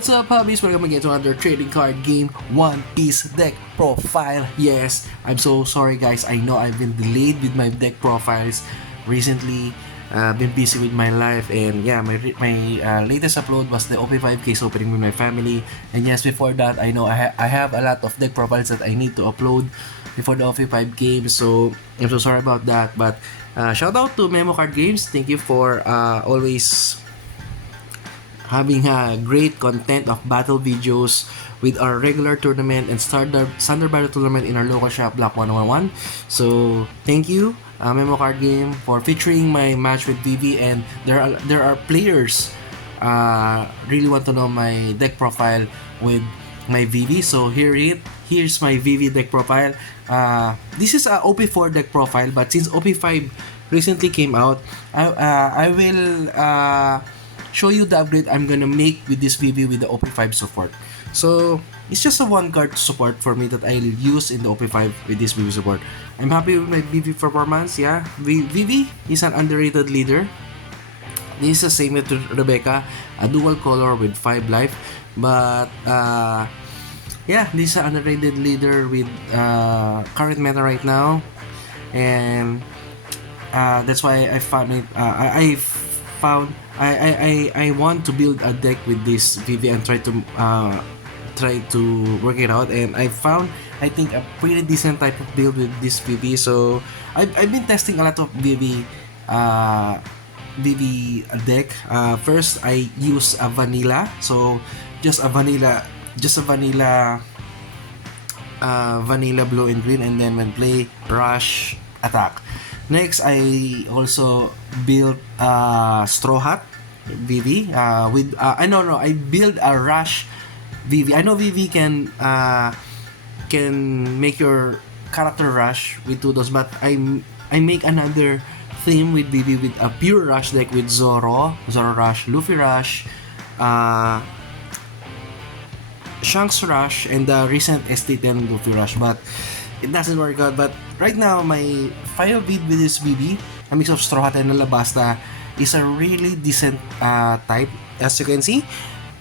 What's up, hobbies? Welcome again to another trading card game, One Piece deck profile. Yes, I'm so sorry guys. I know I've been delayed with my deck profiles recently. Been busy with my life, and yeah, my latest upload was the Op5 case opening with my family. And yes, before that, I know I have a lot of deck profiles that I need to upload before the Op5 game. So I'm so sorry about that. But shout out to Memo Card Games. Thank you for always having great content of battle videos with our regular tournament and standard battle tournament in our local shop, Block 111. So thank you, Memo Card Game, for featuring my match with Vivi. And there are players really want to know my deck profile with my Vivi. So here's my Vivi deck profile. This is a Op4 deck profile, but since Op5 recently came out, I will show you the upgrade I'm gonna make with this Vivi with the Op5 support. So it's just a one card support for me that I'll use in the Op5 with this Vivi support. I'm happy with my Vivi performance. Yeah, Vivi is an underrated leader. This is the same with Rebecca, a dual color with 5 life. But yeah, this is an underrated leader with current meta right now, and that's why I found it. I want to build a deck with this Vivi and try to work it out, and I found, I think, a pretty decent type of build with this Vivi. So I've been testing a lot of Vivi deck. First I use a vanilla, so just a vanilla blue and green, and then when play, rush, attack. Next, I also built Straw Hat Vivi with I build a rush Vivi. I know Vivi can make your character rush with 2 dots, but I make another theme with Vivi with a pure rush deck with Zoro rush, Luffy rush, Shanks rush, and the recent ST10 Luffy rush, but it doesn't work out. But right now, my final build with this Vivi, a mix of Straw Hat and Alabasta, is a really decent type. As you can see,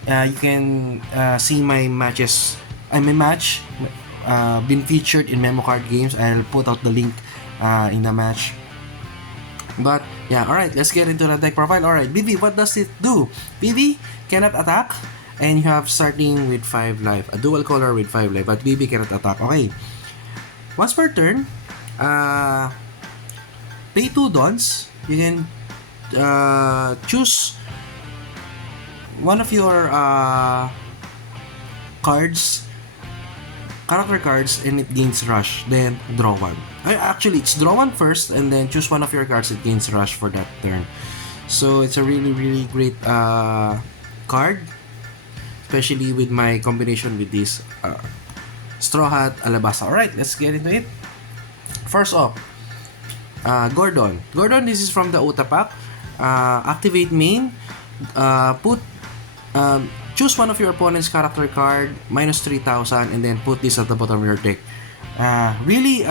you can see my matches. My match been featured in Memo Card Games. I'll put out the link in the match. But yeah, alright, let's get into the deck profile. Alright, Vivi, what does it do? Vivi cannot attack, and you have starting with 5 life, a dual color with 5 life, but Vivi cannot attack. Okay. Once per turn, pay 2 dons. You can choose one of your character cards, and it gains rush. Then draw 1. Actually, it's draw 1 first, and then choose one of your cards. It gains rush for that turn. So it's a really great card, especially with my combination with this Straw Hat, Alabasta. Alright, let's get into it. First off, Gordon, this is from the Uta pack. Activate main, choose one of your opponent's character card, minus 3,000, and then put this at the bottom of your deck. Really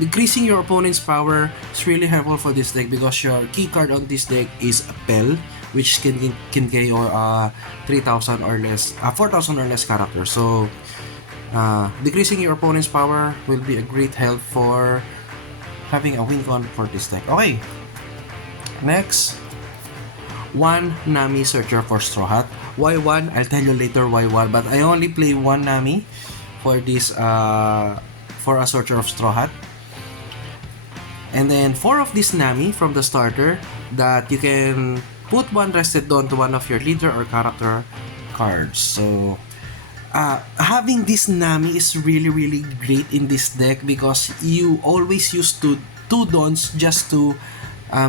decreasing your opponent's power is really helpful for this deck, because your key card on this deck is a Pell, which can carry or 3,000 or less, 4,000 or less characters. So decreasing your opponent's power will be a great help for having a win con for this deck. Okay, next, 1 Nami Searcher for Straw Hat. Why 1? I'll tell you later why 1, but I only play 1 Nami for this for a Searcher of Straw Hat. And then 4 of this Nami from the starter that you can put 1 rested don to one of your leader or character cards. So having this Nami is really great in this deck, because you always use 2 dons just to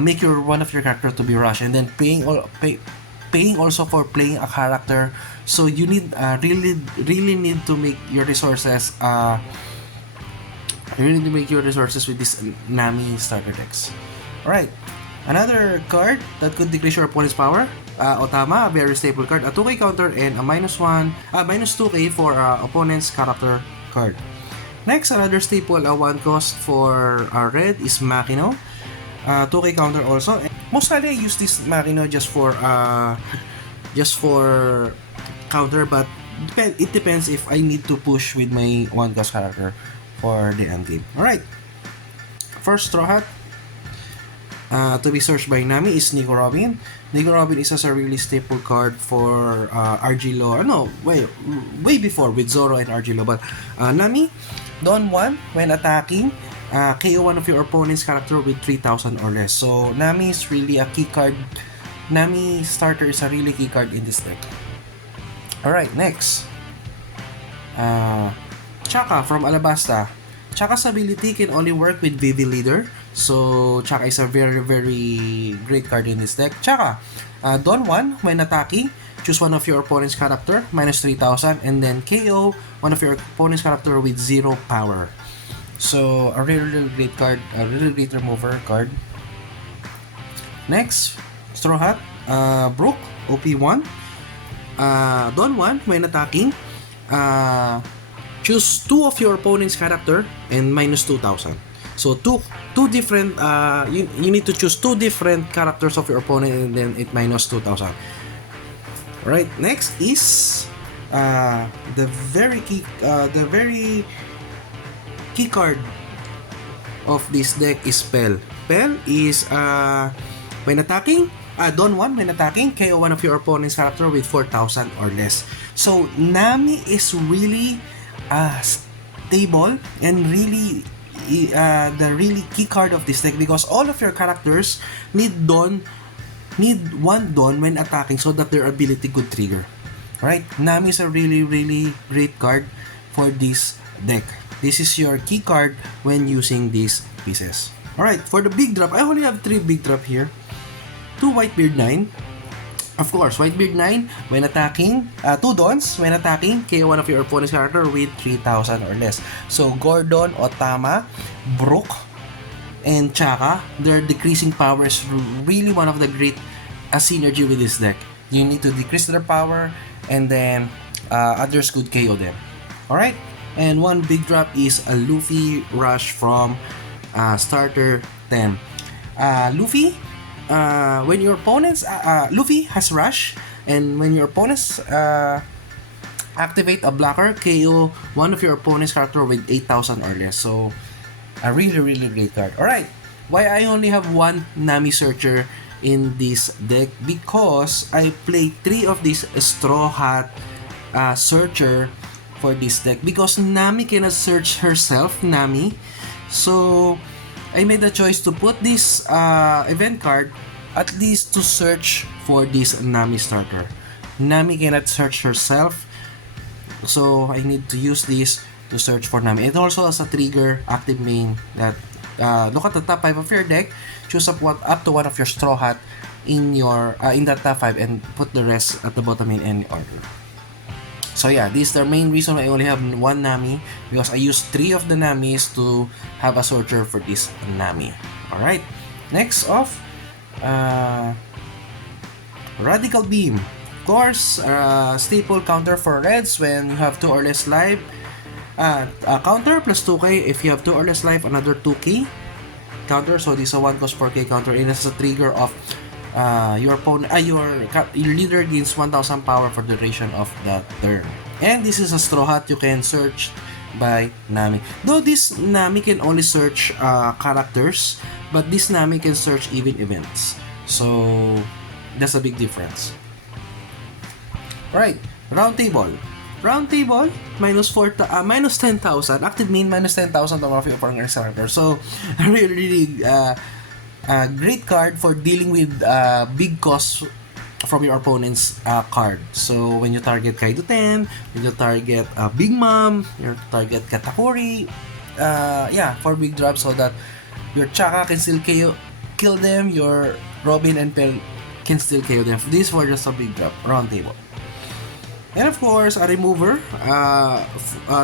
make one of your character to be rushed, and then paying also for playing a character. So you need really need to make your resources with this Nami starter decks. Alright, another card that could decrease your opponent's power, Otama, a very stable card, a 2k counter, and a minus 2k for opponent's character card. Next, another staple, a 1 cost for red is Makino, 2k counter also. Most likely I use this Makino just for just for counter, but it depends if I need to push with my 1 cost character for the end game. Alright, first Straw Hat to be searched by Nami is Nico Robin. Nico Robin is a really staple card for RG Law. No, way before with Zoro and RG Law. But Nami, Don 1, when attacking, KO one of your opponent's character with 3,000 or less. So Nami is really a key card. Nami starter is a really key card in this deck. Alright, next. Chaka from Alabasta. Chaka's ability can only work with Vivi Leader. So, Chaka is a very great card in this deck. Chaka, Don 1, when attacking, choose one of your opponent's character, minus 3,000, and then KO one of your opponent's character with 0 power. So, a really great card, a really great remover card. Next, Straw Hat, Brook, OP1. Don 1, when attacking, choose 2 of your opponent's character and minus 2,000. So two different you need to choose 2 different characters of your opponent and then it minus 2,000. Alright, next is the very key card of this deck is Spell. Spell is when attacking, Don 1, when attacking, KO one of your opponent's character with 4,000 or less. So Nami is really stable and really the really key card of this deck because all of your characters need 1 Dawn when attacking so that their ability could trigger. Right? Nami is a really great card for this deck. This is your key card when using these pieces. Alright, for the big drop, I only have 3 big drop here. 2 Whitebeard 9. Of course, Whitebeard 9 when attacking, 2 Dawns when attacking, KO one of your opponent's character with 3,000 or less. So Gordon, Otama, Brook, and Chaka, their decreasing power is really one of the great synergy with this deck. You need to decrease their power and then others could KO them. Alright, and 1 big drop is a Luffy Rush from starter 10. Luffy, when your opponents Luffy has rush, and when your opponents activate a blocker, KO one of your opponent's character with 8,000 or less. So a really great card. Alright, why I only have 1 Nami Searcher in this deck? Because I play 3 of this Straw Hat Searcher for this deck because Nami cannot search herself, Nami. So I made the choice to put this event card at least to search for this Nami starter. Nami cannot search herself, so I need to use this to search for Nami. It also has a trigger active main that look at the top 5 of your deck, choose up to 1 of your Straw Hat in your in that top 5 and put the rest at the bottom in any order. So yeah, this is the main reason I only have 1 Nami because I used 3 of the Namis to have a searcher for this Nami. Alright, next off, Radical Beam. Of course, staple counter for Reds when you have 2 or less life. Counter plus 2k if you have 2 or less life, another 2k counter. So this is a 1 cost 4k counter and it's a trigger of your opponent, your leader gains 1,000 power for the duration of the turn. And this is a Straw Hat you can search by Nami. Though this Nami can only search characters, but this Nami can search even events. So that's a big difference. Right, Round Table. Round Table, minus 10,000. Active main, minus 10,000 of your opponent's character. So really great card for dealing with big costs from your opponent's card. So when you target Kaido 10, when you target Big Mom, you target Katakuri, for big drops so that your Chaka can still kill them, your Robin and Pel can still KO them. This for just a big drop, Round Table. And of course, a remover,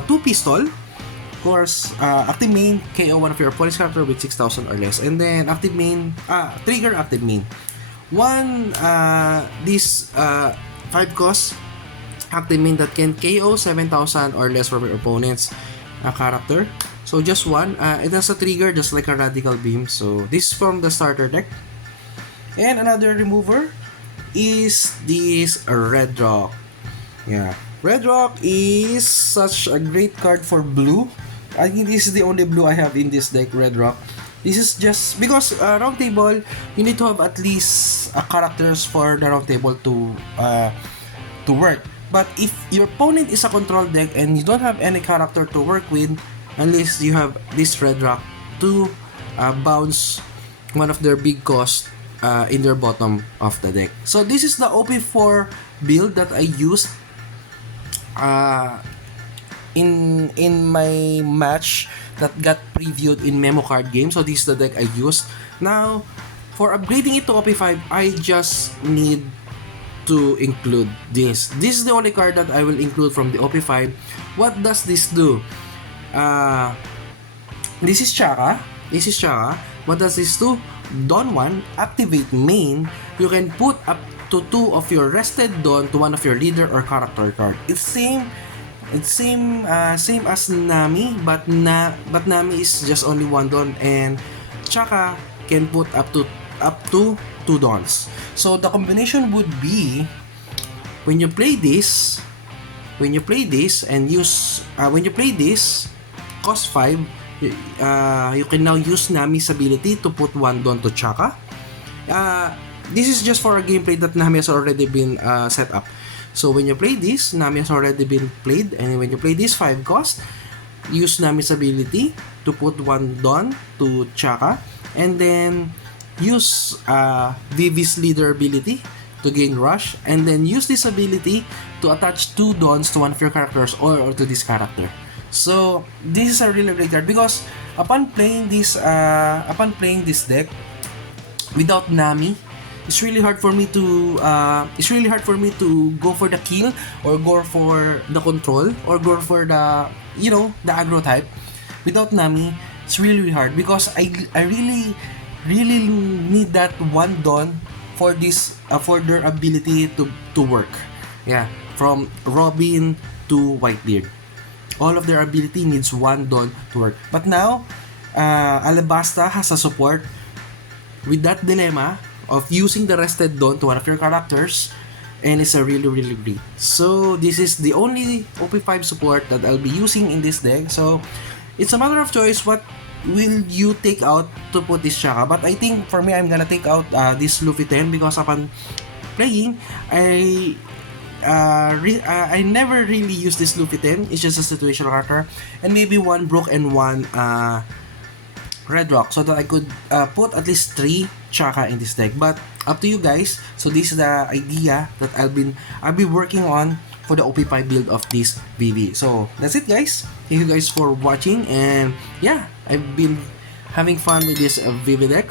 2 Pistol. Of course, active main, KO one of your opponent's character with 6,000 or less. And then active main, trigger active main. This 5 cost active main that can KO 7,000 or less from your opponent's character. So just 1. It has a trigger just like a Radical Beam. So this is from the starter deck. And another remover, is this Red Rock. Yeah, Red Rock is such a great card for blue. I think this is the only blue I have in this deck, Red Rock. This is just because round table, you need to have at least characters for the round table to work. But if your opponent is a control deck and you don't have any character to work with, unless you have this Red Rock to bounce one of their big cost in their bottom of the deck. So this is the OP4 build that I used in my match that got previewed in Memo card game. So this is the deck I used. Now, for upgrading it to OP5, I just need to include this. This is the only card that I will include from the OP5. What does this do? This is Chaka. What does this do? Dawn 1, activate main. You can put up to 2 of your rested Dawn to one of your leader or character card. It's same as Nami, but Nami is just only 1 Dawn, and Chaka can put up to 2 Dawns. So the combination would be when you play this and use when you play this cost 5, you can now use Nami's ability to put 1 Dawn to Chaka. This is just for a gameplay that Nami has already been set up. So when you play this, Nami has already been played, and when you play this 5 cost, use Nami's ability to put 1 Dawn to Chaka, and then use Vivi's leader ability to gain rush, and then use this ability to attach 2 Dawns to one of your characters or to this character. So this is a really great card because upon playing this deck without Nami, it's really hard for me to go for the kill or go for the control or go for the the aggro type. Without Nami, it's really hard because I really need that 1 Dawn for this for their ability to work. Yeah, from Robin to Whitebeard, all of their ability needs 1 Dawn to work. But now, Alabasta has a support with that dilemma of using the rested Dawn to one of your characters, and it's a really great. So this is the only OP5 support that I'll be using in this deck. So it's a matter of choice what will you take out to put this Chaka. But I think for me, I'm gonna take out this Luffy 10 because upon playing, I never really use this Luffy 10. It's just a situational character, and maybe 1 Brook and 1 Red Rock, so that I could put at least 3 Chaka in this deck. But up to you guys. So this is the idea that I'll be working on for the OP5 build of this Vivi. So that's it, guys. Thank you guys for watching, and yeah, I've been having fun with this Vivi deck.